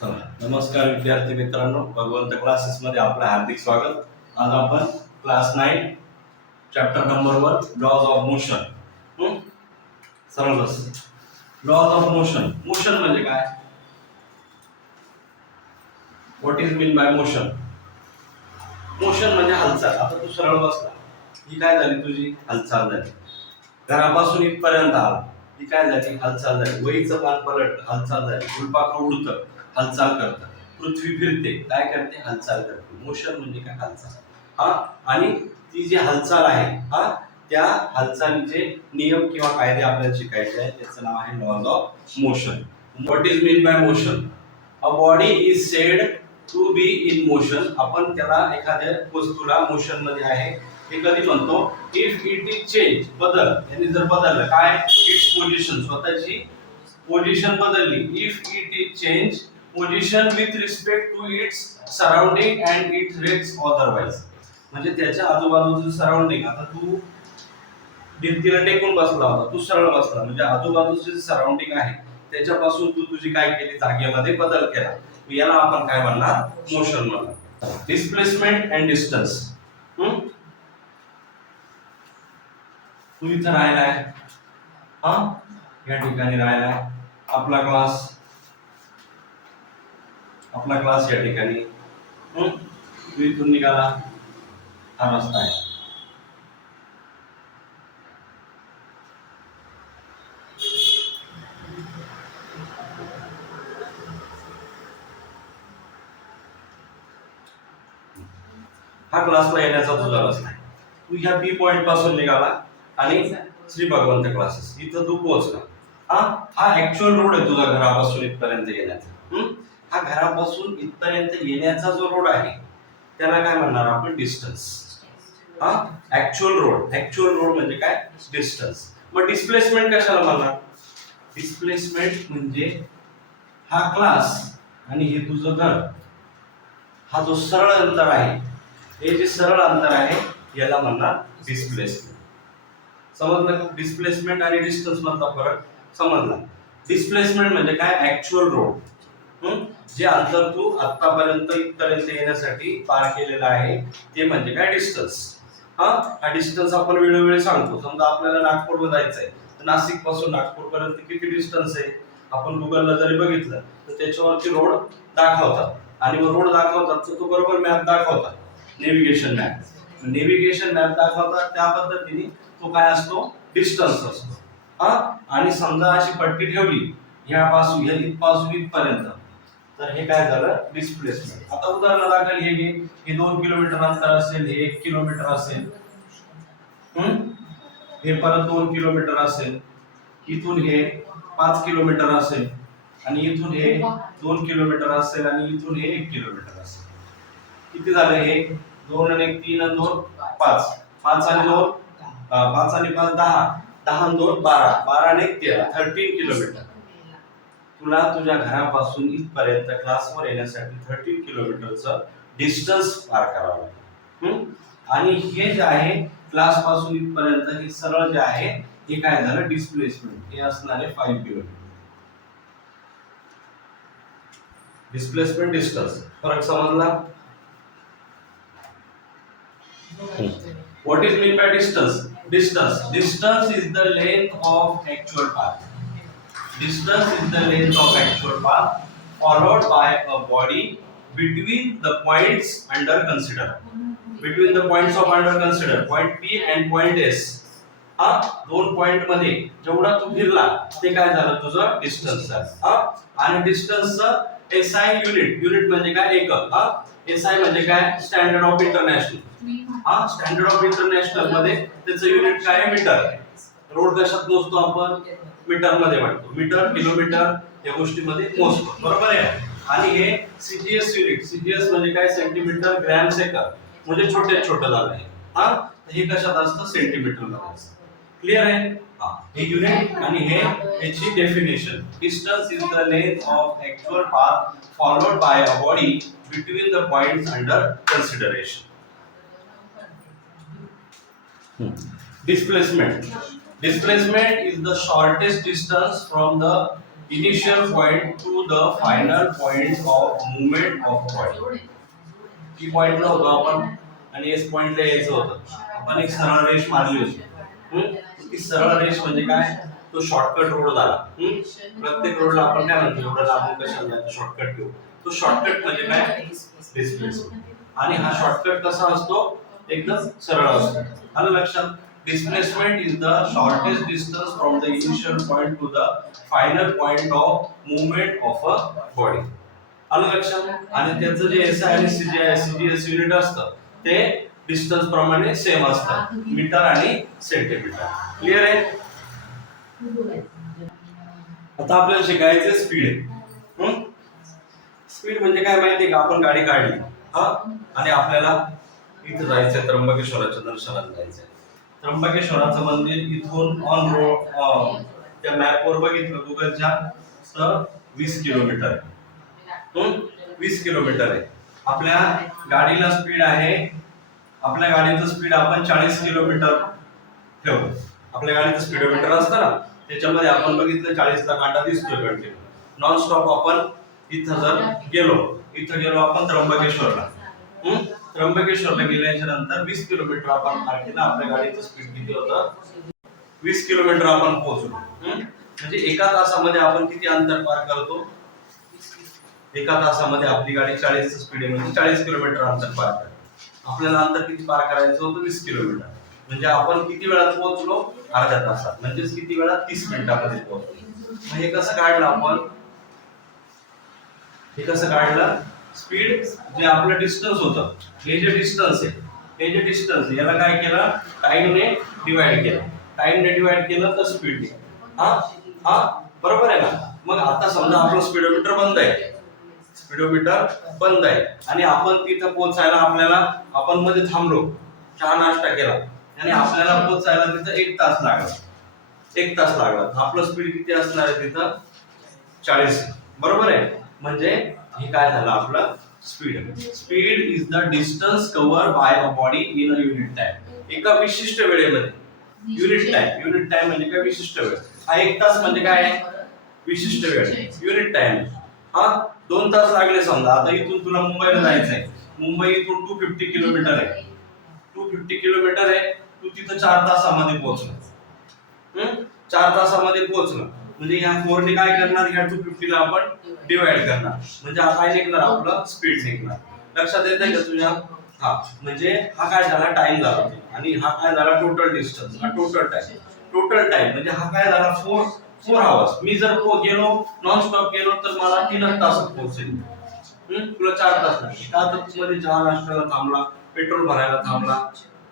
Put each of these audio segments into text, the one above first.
चला, नमस्कार विद्यार्थी मित्रांनो, भगवंत क्लासेस मध्ये आपलं हार्दिक स्वागत. आज आपण class 9 chapter number 1 laws of motion. सरळ बस. Laws of motion. मोशन म्हणजे काय? What is mean by motion? Motion म्हणजे हालचाल. आता तू सरळ बसला, ही काय झाली? तुझी हालचाल झाली. घरापासून इथपर्यंत आला, ही काय झाली? हालचाल झाली. वहीचं पान पलट, हालचाल झाली. फुलपाखरू उडतं, हालचाल करतं. पृथ्वी फिरते, काय करते? हालचाल करते. मोशन म्हणजे काय? हालचाल. हा, आणि ती जी हालचाल आहे, हा, त्या हालचालीचे नियम किंवा कायदे आपल्याला शिकायचे आहेत. त्याचं नाव आहे laws of motion. What is mean by motion? A body is said to be in motion. आपण त्याला एखाद्या वस्तूला मोशन मध्ये आहे हे कधी म्हणतो? इफ इट इज चेंज, बदल. यांनी जर बदललं, काय? इट्स पोझिशन, स्वतःची पोझिशन बदलली. If it is change position with respect to its surrounding and it rests otherwise. म्हणजे त्याच्या आजूबाजूचं सराउंडिंग. आता तू भिंतीला टेकून बसला होता, तू सरळ बसला, म्हणजे आजूबाजूचे सराउंडिंग आहे त्याच्यापासून तू तुझी काय केली? जागेमध्ये बदल केला. याला आपण काय म्हणणार? मोशन म्हणणार. Displacement and distance. तू इथं राहिलाय, हा, या ठिकाणी राहिलाय. आपला क्लास या ठिकाणी. तू इथून निघाला, हा रस्ता आहे. हा क्लासला येण्याचा तुझा रस्ता आहे. तू ह्या बी पॉइंट पासून निघाला आणि श्री भगवंत क्लासेस इथं तू पोहोचला. हा ऍक्च्युअल रोड आहे तुझा घरापासून इथपर्यंत येण्याचा. हा घरापासून इथपर्यंत येण्याचा जो रोड आहे त्याला काय म्हणणार आपण? डिस्टन्स. ऍक्च्युअल रोड म्हणजे काय? डिस्टन्स. मग डिस्प्लेसमेंट कशाला म्हणणार? डिस्प्लेसमेंट म्हणजे हा क्लास आणि हे तुझं घर, हा जो सरळ अंतर आहे, हे जे सरळ अंतर आहे याला म्हणणार डिस्प्लेसमेंट. समजलं का? डिस्प्लेसमेंट आणि डिस्टन्स मधला फरक समजला. डिस्प्लेसमेंट म्हणजे काय? Actual road. जे अंतर तू आतापर्यंत इथपर्यंत येण्यासाठी पार केलेलं आहे ते म्हणजे काय? डिस्टन्स. हा डिस्टन्स आपण वेळोवेळी सांगतो. समजा आपल्याला नागपूरला जायचं आहे, तर नाशिक पासून नागपूर पर्यंत किती डिस्टन्स आहे आपण गुगलला जरी बघितलं तर त्याच्यावरती रोड दाखवतात. आणि मग रोड दाखवतात तर तो बरोबर मॅप दाखवतात, नेव्हिगेशन मॅप दाखवतात. त्या पद्धतीने तो काय असतो? डिस्टन्स असतो. आणि समजा अशी पट्टी ठेवली ह्यापासून इथपर्यंत, तर हे काय झालं? डिस्प्लेसमेंट. आता उदाहरणादाखल हे घे, हे 2 किलोमीटर अंतर असेल, हे 1 किलोमीटर असेल, हे परत 2 किलोमीटर असेल, इथून हे 5 किलोमीटर असेल, आणि इथून हे 2 किलोमीटर असेल, आणि इथून हे 1 किलोमीटर असेल. किती झाले? हे 2 आणि 1 3 आणि 2 5, 5 आणि 2 5 आणि 5 10, 10 आणि 2 12, 12 आणि 1 13, 13 किलोमीटर. तुला तुझ्या घरापासून इथपर्यंत क्लासवर येण्यासाठी 13 किलोमीटरचं डिस्टन्स पार करावं लागेल. आणि हे जे आहे क्लास पासून इथपर्यंत हे सरळ जे आहे हे काय झालं? डिस्प्लेसमेंट. हे असणार आहे 5 किलोमीटर. डिस्प्लेसमेंट, डिस्टन्स, फरक समजला? What is mean by distance? Distance is the length of actual path. Distance is the length of actual path followed by a body between the points under consider. Between the points of under consider, point P and point S. दोन point मध्ये जेवढा तू फिरला ते काय झालं? तुझं distance झालं. आणि डिस्टन्सचं SI युनिट म्हणजे काय? एकक. SI म्हणजे काय? Standard of international. Standard of international मध्ये त्याचं युनिट काय? मीटर. रोड कशात मोजतो आपण? मीटर मध्ये वाटतो. मीटर, किलोमीटर या गोष्टीमध्ये मोजतो, बरोबर आहे. आणि हे CGS युनिट म्हणजे काय? Centimetre, gram, second. म्हणजे छोटं झालं आहे. हे कशात असतं? सेंटीमीटर मध्ये असतं. क्लिअर आहे? हे युनिट आणि हे याची definition. Distance is the length of actual path followed by a body between the points under consideration. Displacement is the shortest distance from the initial point two the final point of movement of body. की पॉइंटला होतो आपण आणि S पॉइंटला यायचं होतं. आपण एक सरळ रेष मारली होती. ती सरळ रेष म्हणजे काय, तो शॉर्टकट रोड झाला. प्रत्येक रोडला आपण काय म्हणतो, एवढं लांबून कशाला जायचं, शॉर्टकट घेऊ. तो शॉर्टकट म्हणजे काय, डिस्प्लेसमेंट. आणि हा शॉर्टकट कसा असतो, एकदम सरळ असतो. आलं लक्षात. Displacement is the shortest distance from the initial point two the final point of movement of a body. आलं लक्षात. आणि त्याचं जे एसआय आणि सीजीएस युनिट असतं ते डिस्टन्स प्रमाणे सेम असतं, मीटर आणि सेंटीमीटर. क्लिअर आहे. आता आपल्याला शिकायचं स्पीड. स्पीड म्हणजे काय माहितीये का, आपण गाडी काढली आणि आपल्याला इथं जायचंय, त्र्यंबकेश्वराच्या दर्शनाला जायचंय. त्र्यंबकेश्वराचं मंदिर इथून ऑन रोड त्या मॅपवर बघितलं गुगलच्या तर 20 किलोमीटर आहे. 20 किलोमीटर आहे. आपल्या गाडीला स्पीड आहे, आपल्या गाडीचं स्पीड आपण 40 किलोमीटर ठेवतो. आपल्या गाडीचं स्पीडोमीटर असतं ना, त्याच्यामध्ये आपण बघितलं 40 ला कांटा दिसतोय कंटिन्यू. नॉन स्टॉप आपण इथं जर गेलो आपण त्र्यंबकेश्वरला. त्र्यंबकेश्वरला गेल्याच्या नंतर 20 किलोमीटर आपण पार केलं. आपल्या गाडीचं स्पीड किती होतं, 20 किलोमीटर आपण पोहोचलो. म्हणजे एका तासामध्ये आपण किती अंतर पार करतो, एका तासामध्ये आपली गाडी 40 स्पीड म्हणजे 40 किलोमीटर अंतर पार करते. आपल्याला अंतर किती पार करायचं होतं, 20 किलोमीटर. म्हणजे आपण किती वेळात पोहोचलो, अर्ध्या तासात. म्हणजेच किती वेळात, 30 मिनिटांमध्ये पोहोचलो. मग हे कसं काढलं आपण, हे कसं काढलं, स्पीड जे आपलं डिस्टन्स होतं, हे जे डिस्टन्स आहे याला काय केलं, टाइमने डिवाइड केलं. टाइमने डिवाइड केलं तर स्पीड. बरोबर आहे ना. मग आता समजा आपलं स्पीडोमीटर बंद आहे आणि आपण तिथं पोहोचायला आपल्याला, आपण मध्ये थांबलो, चहा नाश्ता केला आणि आपल्याला पोहोचायला तिथं 1 तास लागला. आपलं स्पीड किती असणार आहे तिथं, 40. बरोबर आहे. म्हणजे हे काय झालं आपलं speed is the distance cover by a body in a unit time. एका विशिष्ट वेळेमध्ये. युनिट टाइम म्हणजे काय, विशिष्ट वेळ. हा 1 तास म्हणजे काय, विशिष्ट वेळ. युनिट टाइम 2 तास लागले समजा. आता इथून तुला मुंबईला जायचंय, मुंबई इथून 250 किलोमीटर आहे. 250 किलोमीटर आहे, तू तिथं 4 तासामध्ये पोहोचला. 4 तासामध्ये पोहोचला म्हणजे ह्या 4 ने काय करणार, ह्या 250 ला आपण डिवाइड करणार. म्हणजे हा काय निघणार, आपलं स्पीड निघणार. लक्षात येतंय का तुझ्या. म्हणजे हा काय झाला, टाइम झाला. आणि हा काय झाला, टोटल डिस्टन्स. हा टोटल टाइम म्हणजे हा काय झाला, 4 आवर्स. मी जर गेलो, नॉन स्टॉप गेलो तर मला 3 तासात पोहोचेल. तुला 4 तास लागले का, तर तू मध्ये चहा नाश्त्याला थांबला, पेट्रोल भरायला थांबला.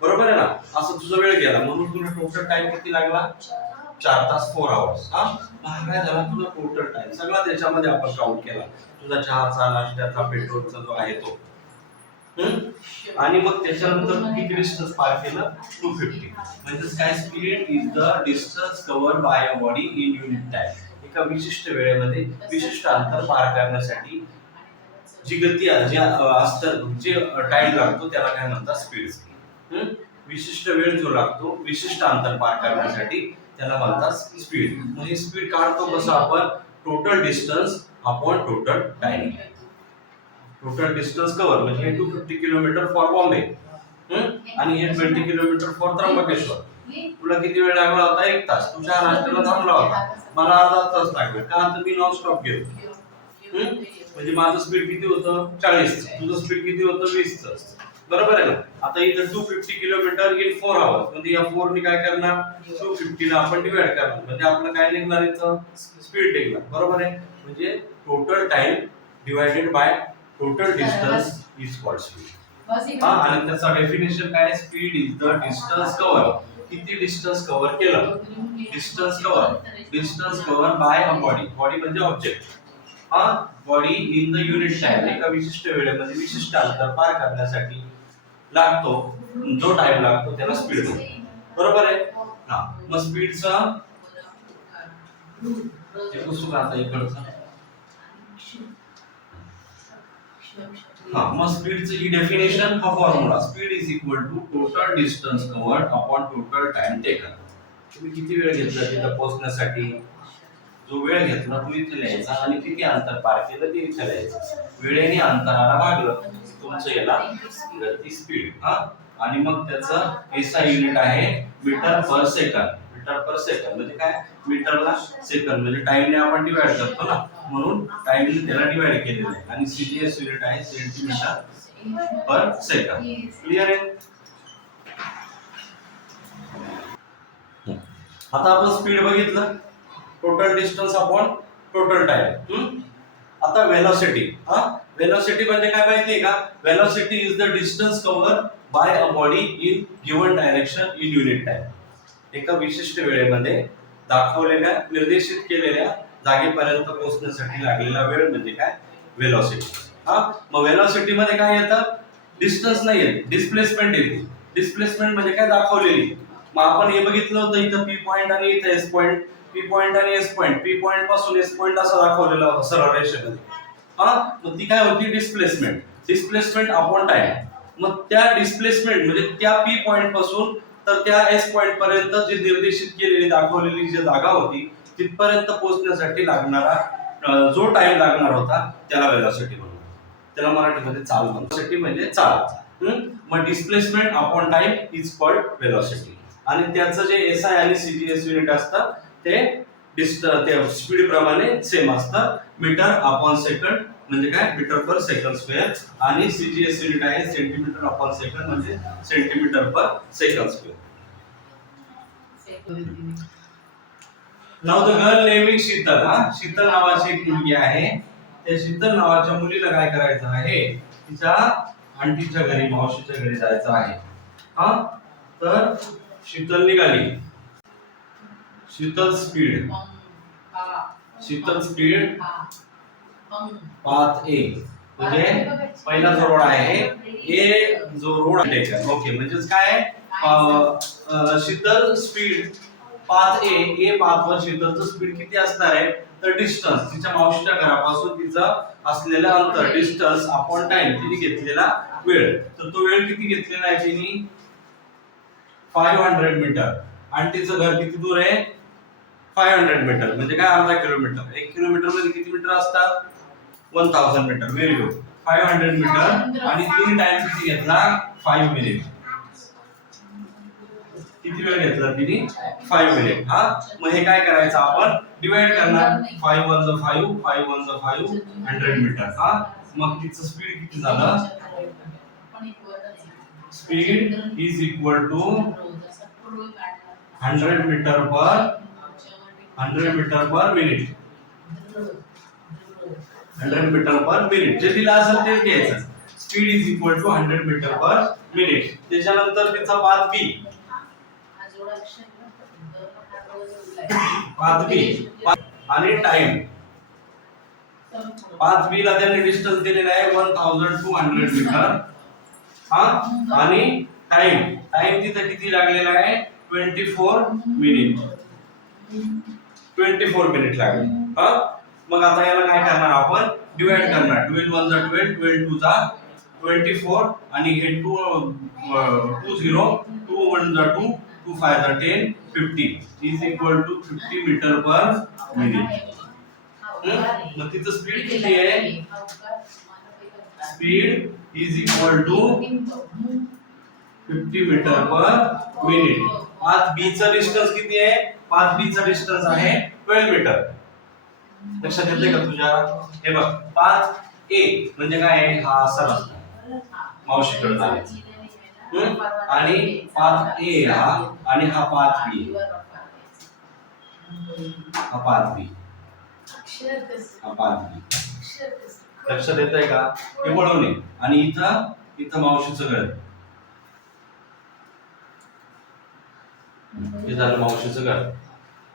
बरोबर आहे ना. असं तुझा वेळ गेला म्हणून तुला टोटल टाइम किती लागला, 4 तास, 4 आवर्स. काय झाला तुझा टोटल टाइम सगळा त्याच्यामध्ये आपण काउंट केला. तुझा चहाचा, नाश्त्याचा, पेट्रोलचा जो आहे तो. आणि मग त्याच्यानंतर किती डिस्टन्स पार केलं, 250. म्हणजे काय, speed is the distance cover by a body in unit time. एका विशिष्ट वेळेमध्ये विशिष्ट अंतर पार करण्यासाठी जी गती जी असतं, जे टाइम लागतो त्याला काय म्हणतात, स्पीड. विशिष्ट वेळ जो लागतो विशिष्ट अंतर पार करण्यासाठी त्याला म्हणतात स्पीड. म्हणजे स्पीड काढतो कसं आपण, total distance upon total time. Total distance cover म्हणजे 250 किलोमीटर फॉर बॉम्बे आणि हे 20 किलोमीटर फॉर त्र्यंबकेश्वर. तुला किती वेळ लागला होता, 1 तास. तू चहा नाश्त्याला थांबला होता, मला अर्धा तास लागला का, तर मी नॉन स्टॉप गेलो. म्हणजे माझं स्पीड किती होतं, 40. तुझं स्पीड किती होतं, 20. बरोबर आहे ना. आता इथं 250 किलोमीटर इन 4 आवर्स म्हणजे या 4 ने काय करणार, 250 ला आपण डिवाइड करणार. म्हणजे आपलं काय निघणार, इथं स्पीड निघणार. बरोबर आहे. म्हणजे total time divided by total distance is called speed. आणि त्याचा डेफिनेशन काय, speed is the distance cover. किती डिस्टन्स कव्हर केलं, distance cover by a body. Body म्हणजे object. Body in the unit time. एका विशिष्ट वेळेमध्ये विशिष्ट अंतर पार करण्यासाठी लागतो जो टाइम लागतो त्याला स्पीड म्हणतात. बरोबर आहे. मग स्पीडचा हे पुस्तक आता इकडचं. मग स्पीडची ही डेफिनेशन, हा formula, speed is equal to total distance covered upon total time taken. तुम्ही किती वेळ घेतला तिथं पोहोचण्यासाठी, जो वेळ घेतला तो इथे लिहायचा आणि किती अंतर पार केलं ते इथे लिहायचं. वेळेने अंतराला भागलं तुमचं याला गती स्पीड. हा, आणि मग त्याचं एसआय युनिट आहे मीटर पर सेकंद. मीटर पर सेकंद म्हणजे काय, मीटरला सेकंद म्हणजे टाइमने आपण डिवाइड करतो ना, म्हणून टाइमने त्याला डिवाइड केलेलं आहे. आणि सीजीएस युनिट आहे सेंटीमीटर पर सेकंद. क्लियर आहे. आता आपण स्पीड बघितलं, total distance upon total time. आता वेलोसिटी. हा, वेलोसिटी म्हणजे काय माहितीये का, velocity is the distance cover by a body in given direction in unit time. एका विशिष्ट वेळेमध्ये दाखवलेल्या निर्देशित केलेल्या जागेपर्यंत पोहोचण्यासाठी लागलेला वेळ म्हणजे काय, वेलोसिटी. हा, मग वेलोसिटी मध्ये काय येतं, डिस्टन्स नाही येत, डिस्प्लेसमेंट येते. डिस्प्लेसमेंट म्हणजे काय, दाखवलेली. मग आपण हे बघितलं होतं, इथं पी पॉइंट आणि इथं एस पॉइंट, पी पॉइंट आणि एस पॉइंट, पी पॉइंट पासून एस पॉइंट असं दाखवलेलं होतं सरळ रेषेमध्ये. हा, मग ती काय होती, डिस्प्लेसमेंट. Displacement upon time. मग त्या डिस्प्लेसमेंट म्हणजे त्या पी पॉइंट पासून तर त्या एस पॉइंट पर्यंत जी निर्देशित केलेली दाखवलेली जी जागा होती तिथपर्यंत पोहोचण्यासाठी लागणारा जो टाइम लागणार होता त्याला वेलोसिटी म्हणतात. त्याला मराठीमध्ये चाल म्हणतात. वेलोसिटी म्हणजे चाल. मग displacement upon time is called velocity. आणि त्याचं जे एसआय आणि सीजीएस युनिट असतं ते स्पीड प्रमाणे सेम असतं. मीटर अपॉन सेकंड म्हणजे काय, मीटर पर सेकंड स्क्वेअर. आणि सीजीएस युनिट आहे सेंटीमीटर अपॉन सेकंड म्हणजे centimetre per second square. Now the girl naming Sheetal. हा, शीतल नावाची एक मुलगी आहे. त्या शीतल नावाच्या मुलीला काय करायचं आहे, तिच्या आंटीच्या घरी, मावशीच्या घरी जायचं आहे. हा, तर शीतल निघाली. Sheetal speed, Sheetal speed path ए म्हणजे पहिला जो रोड आहे ए, जो रोड आहे ओके, म्हणजेच काय, Sheetal speed path A, a path वर शीतलचं स्पीड किती असणार आहे, तर डिस्टन्स तिच्या मावशीच्या घरापासून तिचं असलेलं अंतर, डिस्टन्स अपॉन टाइम, तिने घेतलेला वेळ. तर तो वेळ किती घेतलेला आहे तिने, 500 मीटर. आणि तिचं घर किती दूर आहे, 500 मीटर म्हणजे काय, अर्धा किलोमीटर. 1 किलोमीटर मध्ये किती मीटर असतात, 1000 मीटर. Very good. 500 मीटर आणि तीन टाइम किती घेतला, 5 मिनिट. किती वेळ घेतला तिने, 5 मिनिट. हा, मग हे काय करायचं, आपण डिवाइड करणार. 5 1 जा 5, 5 1 जा 5, 100 मीटर. हा, मग तिचं स्पीड किती झालं, speed is equal to 100 metre per 100 metre per minute. 100 metre per minute जे दिलं असेल ते घ्यायचं. Speed is equal to 100 metre per minute. त्याच्यानंतर तिचा पाथ बी, पाथ बी आणि टाइम. पाथ बी ला त्यांनी डिस्टन्स दिलेला आहे 1200 मीटर. हा, आणि टाइम, टाइम तिथे किती लागलेला आहे, 24 मिनिट. 24 मिनिट लागले. हा, मग आता याला काय करणार, आपण डिवाइड करणार. 12 1 जा 12, 12 2 जा 24 आणि हे 2 0, 2 1 जा 2, 2 5 जा 10, 50 is equal to 50 metre per minute. मग तिचं स्पीड किती आहे, speed is equal to 50 metre per minute. Path B चा डिस्टन्स किती आहे, पाथ बी चा डिस्टन्स आहे 12 मीटर. लक्षात येते का तुझ्या, हे बघ, पाथ ए म्हणजे काय आहे, हा असा रस्ता मावशीकडे जायचा. आणि पाथ ए हा, आणि हा पाथ बी, हा पाथ बी, हा पाथ बी. लक्षात येतंय का, हे वळवणे. आणि इथं, इथं मावशीचं घर, हे झालं मावशीचं घर.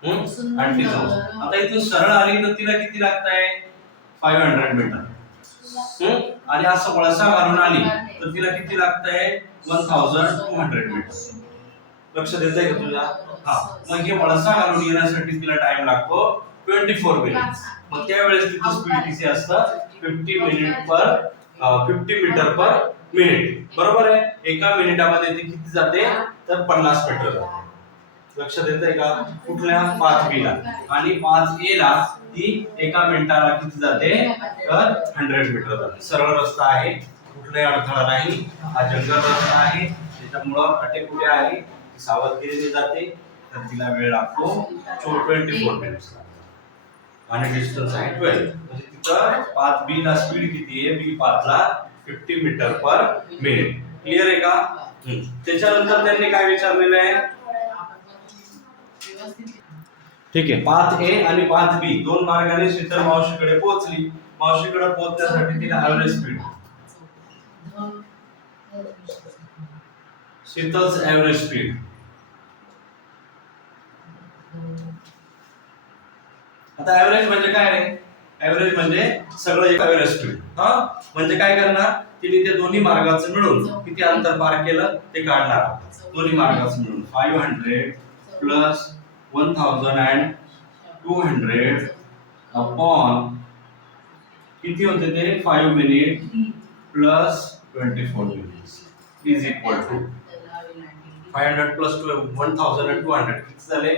आणि तिथं आता इथून सरळ आली तर तिला किती लागतंय, 500 मीटर. आणि असं वळसा घालून आली तर तिला किती लागतंय, 1200 मीटर. लक्षात येतंय का तुझ्या. हा, मग हे वळसा घालून येण्यासाठी तिला टाइम लागतो 24 मिनिट. मग त्यावेळेस तिचं स्पीड किती असतं, 50 मीटर पर मिनिट. बरोबर आहे. एका मिनिटामध्ये ती किती जाते, तर 50 मीटर जाते. लक्षात येतंय का? कुठल्या 5B ला, आणि 5A ला ती एका मिनिटाला किती जाते तर 100 मीटर जाते. सरळ रस्ता आहे, कुठलाही अडथळा नाही, हा जंगल रस्ता आहे, त्याच्यामुळं अटेकुटे आहे, सावधगिरीने जाते, तर तिला वेळ लागतो 24 मिनिट्स आणि डिस्टन्स आहे 12. म्हणजे तिथं 5B ला स्पीड किती आहे? B5 ला 50 मीटर पर मिनिट. क्लिअर आहे का? त्याच्यानंतर त्यांनी काय विचारलेलं आहे? ठीक आहे, पाथ ए आणि पाथ बी दोन मार्गाने शीतल मावशीकडे पोहोचली. मावशीकडे पोहोचण्यासाठी तिला average speed, Sheetal's average speed, आता ऍव्हरेज म्हणजे काय रे? ऍव्हरेज म्हणजे सगळं एक ऍव्हरेज स्पीड. हा म्हणजे काय करणार? तिने ते दोन्ही मार्गाचं मिळून किती अंतर पार केलं ते काढणार. दोन्ही मार्गाचं मिळून 500 प्लस 1200 अपॉन किती होते ते 5 minute plus 24 minutes is equal to 500 plus 1200 किती झाले?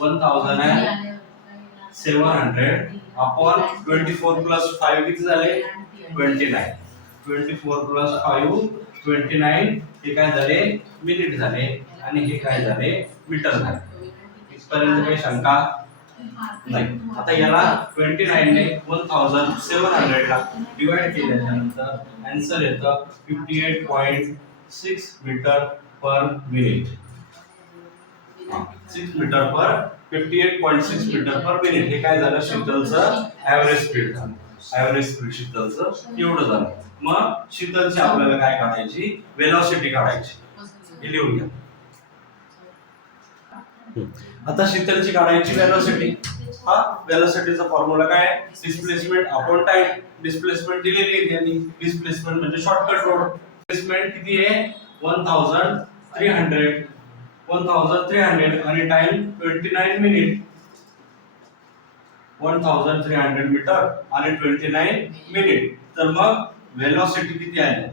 1700 अपॉन 24 प्लस 5 किती झाले? 29. 24 प्लस 5 29. हे काय झाले? मिनिट झाले, आणि हे काय झाले? मीटर झाले. इथपर्यंत काही शंका नाही. आता याला 29 ने 1700 ला डिवाइड केल्यानंतर आन्सर येतं 58.6 मीटर पर मिनिट. 6 मीटर पर 58.6 मीटर पर मिनिट. हे काय झालं? शीतलचं ऍव्हरेज स्पीड झालं. ऍव्हरेज स्पीड शीतलचं एवढं झालं. मग शीतलची आपल्याला काय काढायची? वेलोसिटी काढायची. हे लिहून घ्या. आता शीतलची काढायची वेलोसिटी. हा वेलोसिटीचा फॉर्म्युला काय आहे? Displacement upon time. डिस्प्लेसमेंट दिलेली आहे त्यांनी. डिस्प्लेसमेंट म्हणजे शॉर्टकट रोड. डिस्प्लेसमेंट किती आहे? 1300 आणि टाइम 29 मिनिट. 1300 मीटर आणि 29 मिनिट. तर मग वेलोसिटी किती आहे?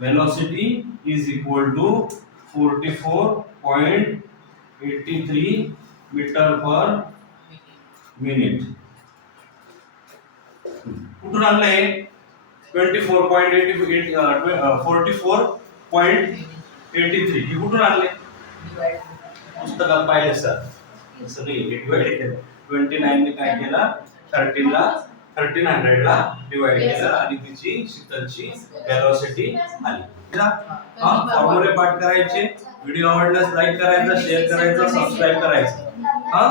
Velocity is equal to 44.83 metre per minute. कुठून आणलं हे? 44.83 हे कुठून आणले? पुस्तकात पाहिले सर. असं नाही, डिवाइड केलं. 29 ने काय केलं? 1300 ला डिवाइड केलं आणि तिची शीतलची वेलोसिटी आली. फॉर्म्युले पाठ करायचे. व्हिडिओ आवडल्यास लाईक करायचा, शेअर करायचा, सबस्क्राइब करायचं. हा